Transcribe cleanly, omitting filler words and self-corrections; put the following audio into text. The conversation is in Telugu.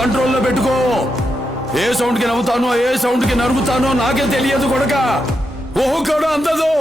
కంట్రోల్లో పెట్టుకో. ఏ సౌండ్ కి నవ్వుతానో ఏ సౌండ్ కి నరుకుతానో నాకే తెలియదు కొడక. ఓహో కూడా అందదు.